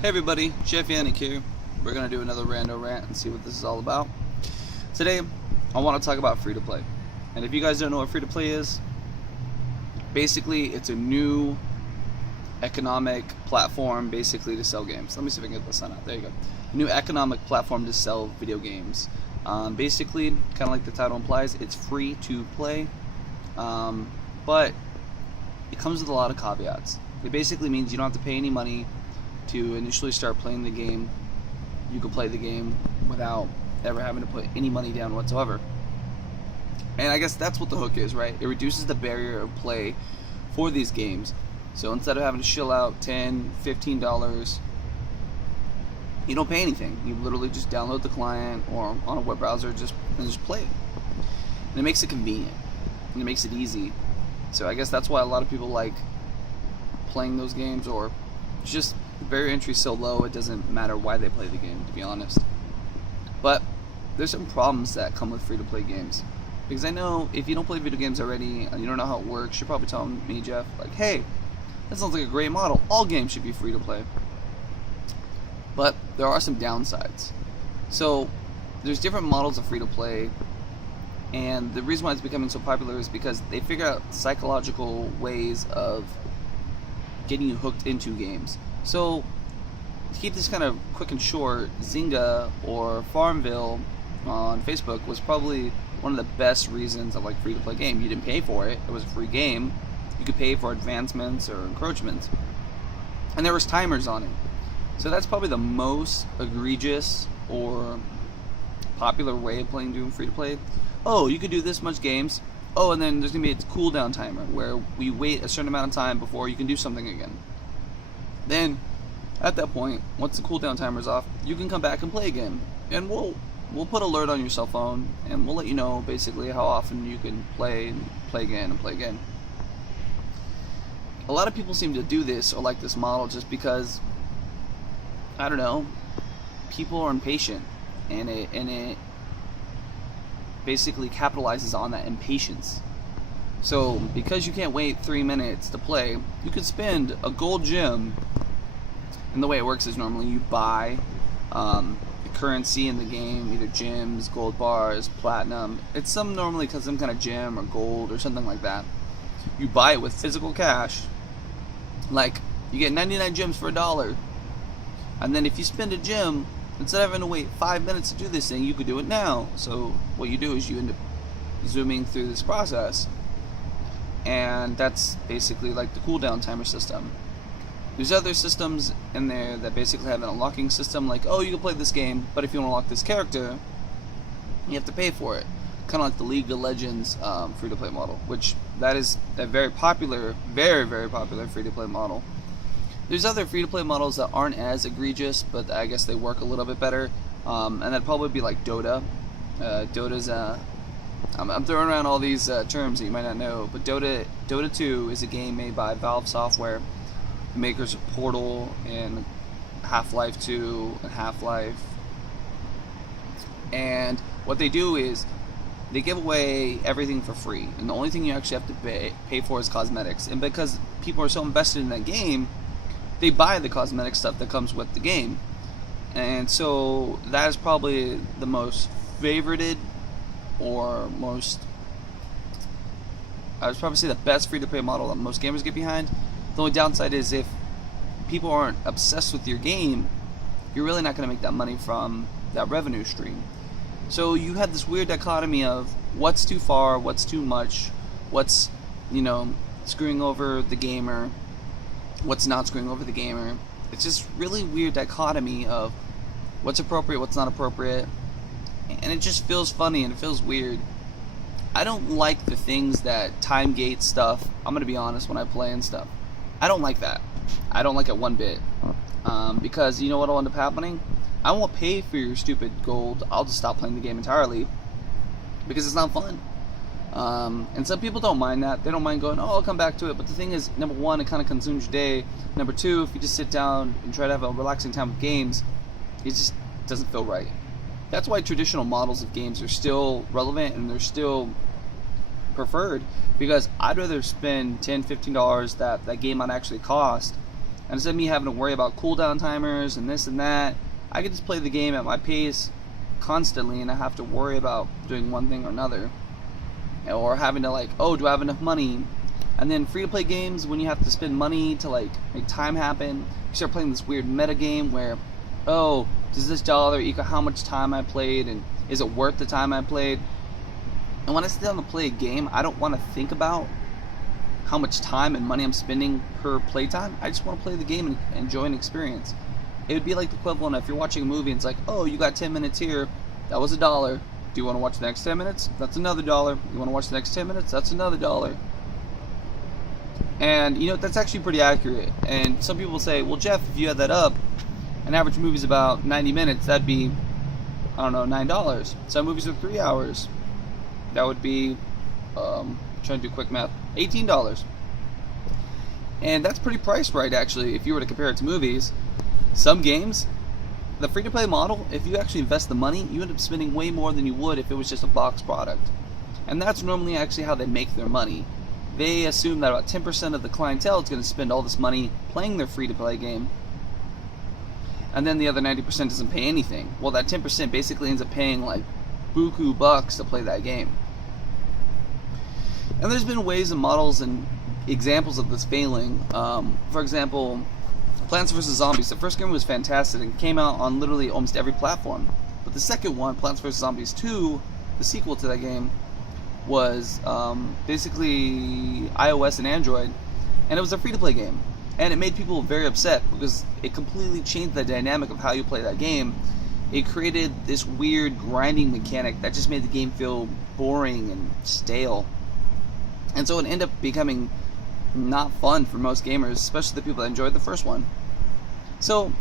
Hey everybody, Chef Yanick here. We're going to do another Rando Rant and see what this is all about. Today, I want to talk about free-to-play. And if you guys don't know what free-to-play is, basically it's a new economic platform basically to sell games. Let me see if I can get the sun out. There you go. A new economic platform to sell video games. Basically, kind of like the title implies, it's free to play, but it comes with a lot of caveats. It basically means you don't have to pay any money to initially start playing the game. You can play the game without ever having to put any money down whatsoever. And I guess that's what the hook is, right? It reduces the barrier of play for these games. So instead of having to shill out $10, $15, you don't pay anything. You literally just download the client or on a web browser and just play it. And it makes it convenient. And it makes it easy. So I guess that's why a lot of people like playing those games, or just the barrier entry is so low it doesn't matter why they play the game, to be honest. But there's some problems that come with free-to-play games. Because I know if you don't play video games already and you don't know how it works, you're probably telling me, Jeff, like, hey, that sounds like a great model. All games should be free-to-play. But there are some downsides. So there's different models of free-to-play, and the reason why it's becoming so popular is because they figure out psychological ways of getting you hooked into games. So, to keep this kind of quick and short, Zynga or Farmville on Facebook was probably one of the best reasons of like free-to-play game. You didn't pay for it; it was a free game. You could pay for advancements or encroachments, and there was timers on it. So that's probably the most egregious or popular way of doing free-to-play. Oh, you could do this much games. Oh, and then there's gonna be a cooldown timer where we wait a certain amount of time before you can do something again. Then, at that point, once the cooldown timer's off, you can come back and play again. And we'll put alert on your cell phone, and we'll let you know basically how often you can play and play again and play again. A lot of people seem to do this or like this model just because, I don't know, people are impatient, and it basically capitalizes on that impatience. So, because you can't wait 3 minutes to play, you could spend a gold gem. And the way it works is normally you buy the currency in the game, either gems, gold bars, platinum. It's normally some kind of gem or gold or something like that. You buy it with physical cash. Like, you get 99 gems for $1. And then if you spend a gem, instead of having to wait 5 minutes to do this thing, you could do it now. So what you do is you end up zooming through this process, and that's basically like the cooldown timer system. There's other systems in there that basically have an unlocking system, like, oh, you can play this game, but if you want to unlock this character, you have to pay for it. Kind of like the League of Legends free-to-play model, which that is a very popular, very, very popular free-to-play model. There's other free-to-play models that aren't as egregious, but I guess they work a little bit better, and that'd probably be like Dota. Dota's I'm throwing around all these terms that you might not know, but Dota 2 is a game made by Valve Software, the makers of Portal and Half-Life 2 and Half-Life. And what they do is they give away everything for free, and the only thing you actually have to pay for is cosmetics. And because people are so invested in that game, they buy the cosmetic stuff that comes with the game. And so that is probably the most favorited, or most, I would probably say the best free-to-play model that most gamers get behind. The only downside is if people aren't obsessed with your game, you're really not going to make that money from that revenue stream. So you have this weird dichotomy of what's too far, what's too much, what's, screwing over the gamer, what's not screwing over the gamer. It's just really weird dichotomy of what's appropriate, what's not appropriate, and it just feels funny and it feels weird. I don't like the things that time gate stuff. I'm gonna be honest, when I play and stuff, I don't like that. I don't like it one bit, because you know what'll end up happening? I won't pay for your stupid gold. I'll just stop playing the game entirely because it's not fun. And some people don't mind that. They don't mind going, oh, I'll come back to it. But the thing is, number one, it kind of consumes your day. Number two, if you just sit down and try to have a relaxing time with games, it just doesn't feel right. That's why traditional models of games are still relevant and they're still preferred, because I'd rather spend $10, $15 that game might actually cost And instead of me having to worry about cooldown timers and this and that, I can just play the game at my pace constantly, and I have to worry about doing one thing or another, or having to like, oh, do I have enough money? And then free-to-play games, when you have to spend money to like make time happen, you start playing this weird meta game where, oh, does this dollar equal how much time I played, and is it worth the time I played? And when I sit down to play a game, I don't want to think about how much time and money I'm spending per playtime. I just want to play the game and enjoy an experience. It would be like the equivalent of if you're watching a movie and it's like, oh, you got 10 minutes here, that was $1. Do you want to watch the next 10 minutes? That's another $1. You want to watch the next 10 minutes? That's another $1. And you know, that's actually pretty accurate. And some people say, well, Jeff, if you had that up, an average movie's about 90 minutes, that'd be, I don't know, $9. Some movies are 3 hours. That would be, trying to do quick math, $18. And that's pretty priced right, actually, if you were to compare it to movies. Some games, the free-to-play model, if you actually invest the money, you end up spending way more than you would if it was just a box product. And that's normally actually how they make their money. They assume that about 10% of the clientele is going to spend all this money playing their free-to-play game, and then the other 90% doesn't pay anything. Well, that 10% basically ends up paying like buku bucks to play that game. And there's been ways and models and examples of this failing. For example, Plants vs. Zombies. The first game was fantastic and came out on literally almost every platform. But the second one, Plants vs. Zombies 2, the sequel to that game, was basically iOS and Android, and it was a free-to-play game. And it made people very upset because it completely changed the dynamic of how you play that game. It created this weird grinding mechanic that just made the game feel boring and stale. And so it ended up becoming not fun for most gamers, especially the people that enjoyed the first one. So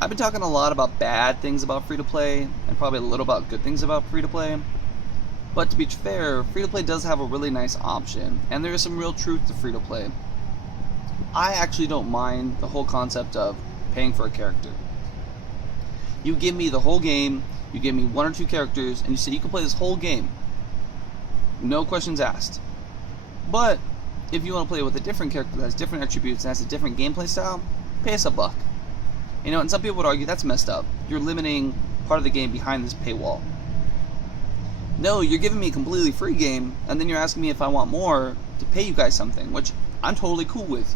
I've been talking a lot about bad things about free-to-play and probably a little about good things about free-to-play. But to be fair, free-to-play does have a really nice option, and there is some real truth to free-to-play. I actually don't mind the whole concept of paying for a character. You give me the whole game, you give me 1 or 2 characters, and you say you can play this whole game. No questions asked. But if you want to play with a different character that has different attributes and has a different gameplay style, pay us $1. You know, and some people would argue that's messed up. You're limiting part of the game behind this paywall. No, you're giving me a completely free game, and then you're asking me if I want more to pay you guys something, which I'm totally cool with.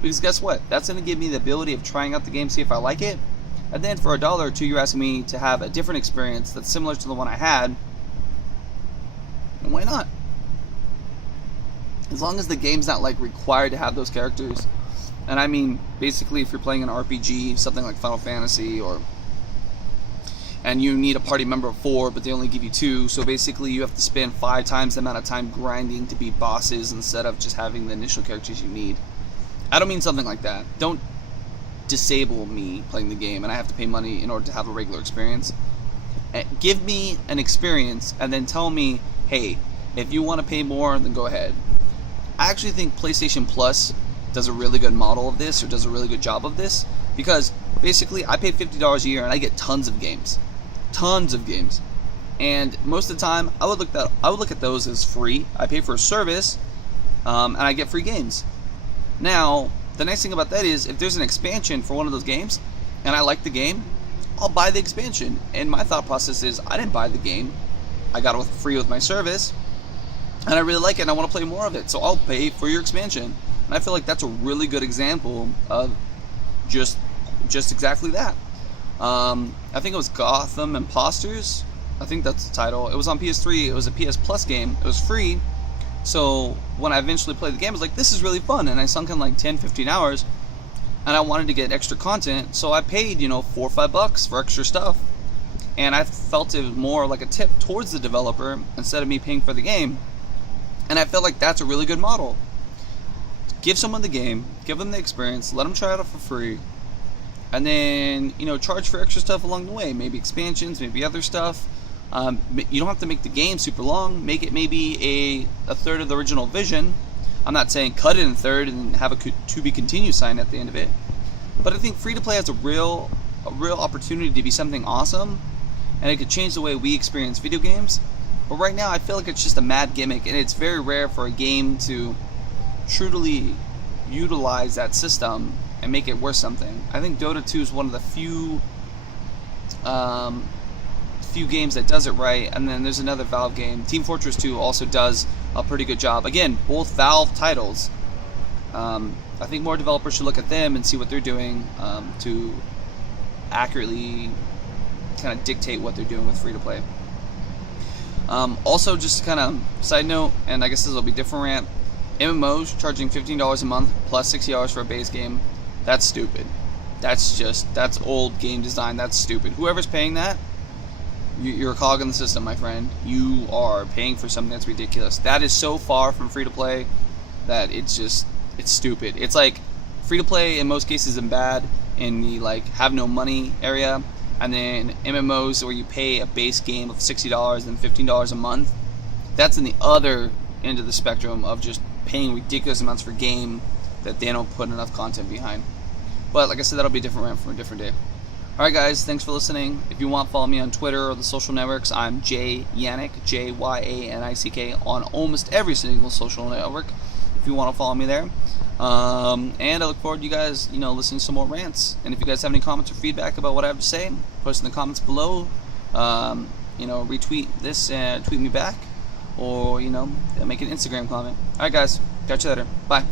Because guess what? That's going to give me the ability of trying out the game, see if I like it. And then for $1 or $2, you're asking me to have a different experience that's similar to the one I had. And why not? As long as the game's not like required to have those characters. And I mean, basically, if you're playing an RPG, something like Final Fantasy, and you need a party member of 4, but they only give you 2, so basically you have to spend 5 times the amount of time grinding to beat bosses instead of just having the initial characters you need. I don't mean something like that. Don't disable me playing the game and I have to pay money in order to have a regular experience. Give me an experience and then tell me, hey, if you want to pay more, then go ahead. I actually think PlayStation Plus does a really good model of this, or does a really good job of this, because basically I pay $50 a year and I get tons of games. Tons of games. And most of the time I would look at those as free. I pay for a service, and I get free games. Now, the nice thing about that is, if there's an expansion for one of those games, and I like the game, I'll buy the expansion. And my thought process is, I didn't buy the game. I got it free with my service, and I really like it, and I want to play more of it, so I'll pay for your expansion. And I feel like that's a really good example of just exactly that. I think it was Gotham Imposters. I think that's the title. It was on PS3. It was a PS Plus game. It was free. So when I eventually played the game, I was like, this is really fun. And I sunk in like 10, 15 hours. And I wanted to get extra content. So I paid, $4 or $5 for extra stuff. And I felt it was more like a tip towards the developer instead of me paying for the game. And I felt like that's a really good model. Give someone the game, give them the experience, let them try it out for free. And then, charge for extra stuff along the way. Maybe expansions, maybe other stuff. You don't have to make the game super long. Make it maybe a third of the original vision. I'm not saying cut it in third and have a to be continued sign at the end of it. But I think free to play has a real opportunity to be something awesome, and it could change the way we experience video games. But right now, I feel like it's just a mad gimmick, and it's very rare for a game to truly utilize that system and make it worth something. I think Dota 2 is one of the few games that does it right, and then there's another Valve game. Team Fortress 2 also does a pretty good job. Again, both Valve titles. I think more developers should look at them and see what they're doing to accurately kind of dictate what they're doing with free-to-play. Also, just kind of side note, and I guess this will be different rant, MMOs charging $15 a month plus $60 for a base game, that's stupid. That's old game design. That's stupid. Whoever's paying that, you're a cog in the system, my friend. You are paying for something that's ridiculous. That is so far from free-to-play that it's stupid. It's like free-to-play in most cases is bad in the like have no money area, and then MMOs where you pay a base game of $60 and $15 a month. That's in the other end of the spectrum of just paying ridiculous amounts for game that they don't put enough content behind. But like I said, that'll be a different rant for a different day. Alright guys, thanks for listening. If you want, follow me on Twitter or the social networks. I'm Yanick, Yanick, on almost every single social network if you want to follow me there. And I look forward to you guys, listening to some more rants. And if you guys have any comments or feedback about what I have to say, post in the comments below. Retweet this and tweet me back, or make an Instagram comment. Alright guys, catch you later. Bye.